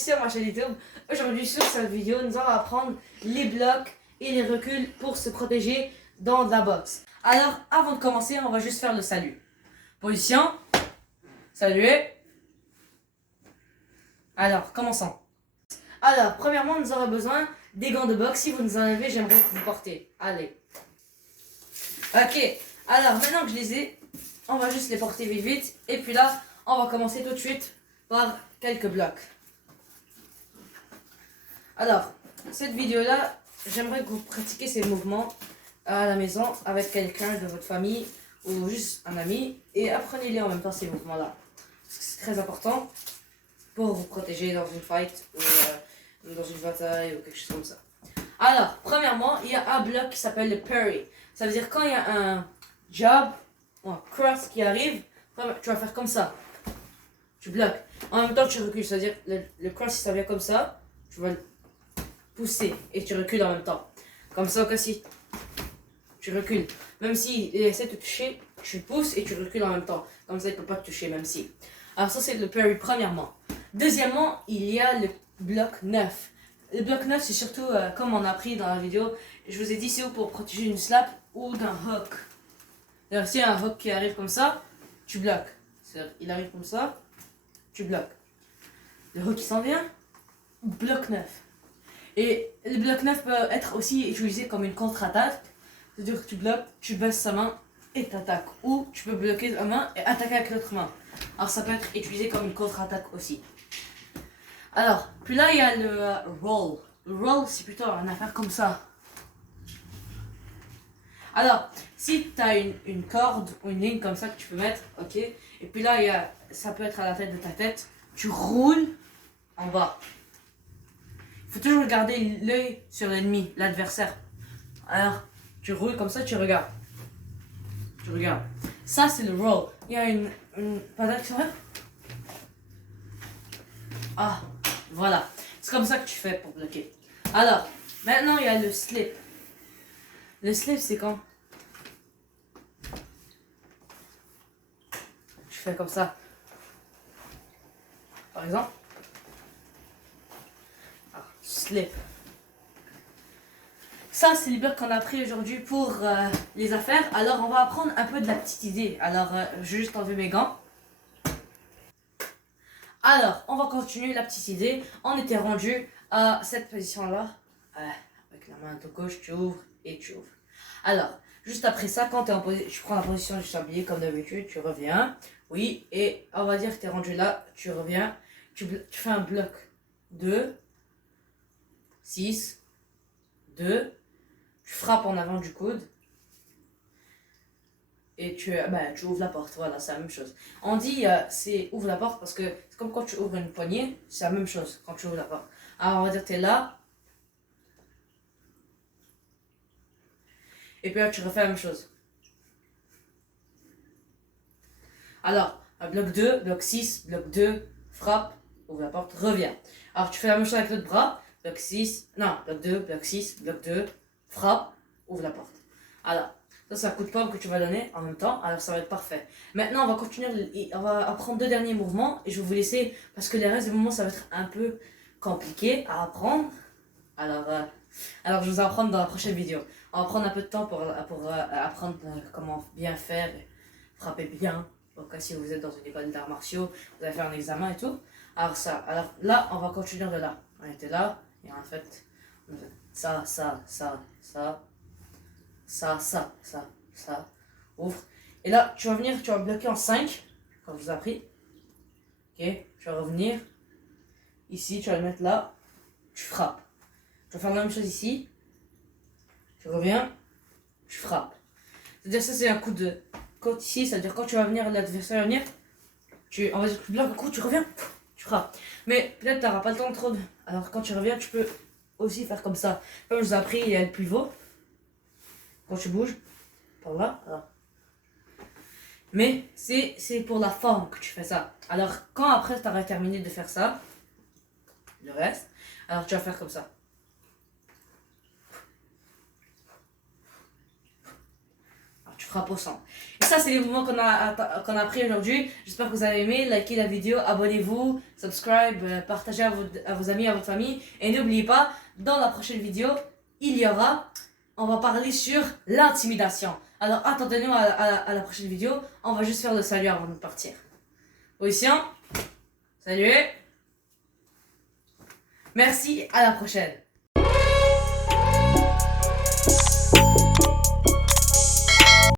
sur ma chaîne YouTube. Aujourd'hui sur cette vidéo, nous allons apprendre les blocs et les reculs pour se protéger dans la boxe. Alors, avant de commencer, on va juste faire le salut. Position. Saluer. Alors, commençons. Alors, premièrement, nous aurons besoin des gants de boxe. Si vous nous en avez, j'aimerais que vous portez. Allez. Ok. Alors, maintenant que je les ai, on va juste les porter vite vite. Et puis là, on va commencer tout de suite par quelques blocs. Alors, cette vidéo-là, j'aimerais que vous pratiquiez ces mouvements à la maison avec quelqu'un de votre famille ou juste un ami et apprenez-les en même temps ces mouvements-là. C'est très important pour vous protéger dans une fight ou dans une bataille ou quelque chose comme ça. Alors, premièrement, il y a un bloc qui s'appelle le parry. Ça veut dire quand il y a un jab ou un cross qui arrive, tu vas faire comme ça. Tu bloques. En même temps, tu recules. C'est-à-dire, le cross, si ça vient comme ça, tu vas le pousser et tu recules en même temps. Comme ça, au cas si tu recules. Même s'il essaie de te toucher, tu pousses et tu recules en même temps. Comme ça, il ne peut pas te toucher, même si. Alors, ça, c'est le parry, premièrement. Deuxièmement, il y a le bloc 9. Le bloc 9, c'est surtout, comme on a appris dans la vidéo, je vous ai dit, c'est pour protéger une slap ou d'un hook. Alors, s'il y a un hook qui arrive comme ça, tu bloques. C'est-à-dire, il arrive comme ça, tu bloques. Le hook qui s'en vient, bloc 9. Et le bloc 9 peut être aussi utilisé comme une contre-attaque. C'est-à-dire que tu bloques, tu baisses sa main et t'attaques. Ou tu peux bloquer la main et attaquer avec l'autre main. Alors ça peut être utilisé comme une contre-attaque aussi. Alors, puis là il y a le roll. Le roll c'est plutôt une affaire comme ça. Alors, si tu as une corde ou une ligne comme ça que tu peux mettre, ok. Et puis là, ça peut être à la tête de ta tête. Tu roules en bas. Il faut toujours garder l'œil sur l'ennemi, l'adversaire. Alors, tu roules comme ça, tu regardes. Tu regardes. Ça, c'est le roll. Il y a une patate qui s'arrête. Ah, voilà. C'est comme ça que tu fais pour bloquer. Alors, maintenant, il y a le slip. Le slip, c'est quand tu fais comme ça. Par exemple. Ah, slip. Ça, c'est les blocs qu'on a appris aujourd'hui pour les affaires. Alors, on va apprendre un peu de la petite idée. Alors, je vais juste enlever mes gants. Alors, on va continuer la petite idée. On était rendu à cette position-là. Avec la main de gauche, tu ouvres et tu ouvres. Alors, juste après ça, quand tu es en position, tu prends la position du sablier comme d'habitude, tu reviens. Oui, et on va dire que tu es rendu là, tu reviens. Tu fais un bloc 2, 6, 2. Tu frappes en avant du coude. Et tu ouvres la porte, voilà, c'est la même chose. On dit c'est ouvre la porte parce que c'est comme quand tu ouvres une poignée, c'est la même chose quand tu ouvres la porte. Alors on va dire que tu es là. Et puis là tu refais la même chose. Alors, bloc 2, bloc 6, bloc 2, frappe, ouvre la porte, reviens. Alors tu fais la même chose avec l'autre bras, bloc 6, non, bloc 2, bloc 6, bloc 2, frappe, ouvre la porte. Alors, ça c'est un coup de pomme que tu vas donner en même temps, alors ça va être parfait. Maintenant, on va continuer, on va apprendre deux derniers mouvements et je vais vous laisser parce que les restes des mouvements ça va être un peu compliqué à apprendre. Alors je vous apprendre dans la prochaine vidéo. On va prendre un peu de temps pour apprendre comment bien faire, et frapper bien. Au cas si vous êtes dans une école d'arts martiaux, vous allez faire un examen et tout. Alors là, on va continuer de là. On était là et en fait, ça, ouvre. Et là, tu vas venir, tu vas bloquer en 5, comme je vous ai appris. Ok, tu vas revenir. Ici, tu vas le mettre là. Tu frappes. Tu vas faire la même chose ici. Tu reviens. Tu frappes. C'est-à-dire, ça, c'est un coup de côte ici. C'est-à-dire, quand tu vas venir, l'adversaire va venir. On va dire que tu bloques un coup, tu reviens. Tu frappes. Mais peut-être, tu n'auras pas le temps trop de. Alors, quand tu reviens, tu peux aussi faire comme ça. Comme je vous ai appris, il y a le pivot. Quand tu bouges, par là, voilà. Mais c'est pour la forme que tu fais ça. Alors, quand après tu auras terminé de faire ça, le reste, alors tu vas faire comme ça. Alors tu frappe au centre. Et ça, c'est les mouvements qu'on a appris aujourd'hui. J'espère que vous avez aimé. Likez la vidéo, abonnez-vous, subscribe, partagez à vos amis, à votre famille. Et n'oubliez pas, dans la prochaine vidéo, on va parler sur l'intimidation. Alors attendez-nous à la prochaine vidéo. On va juste faire le salut avant de partir. Position. Salut. Merci, à la prochaine.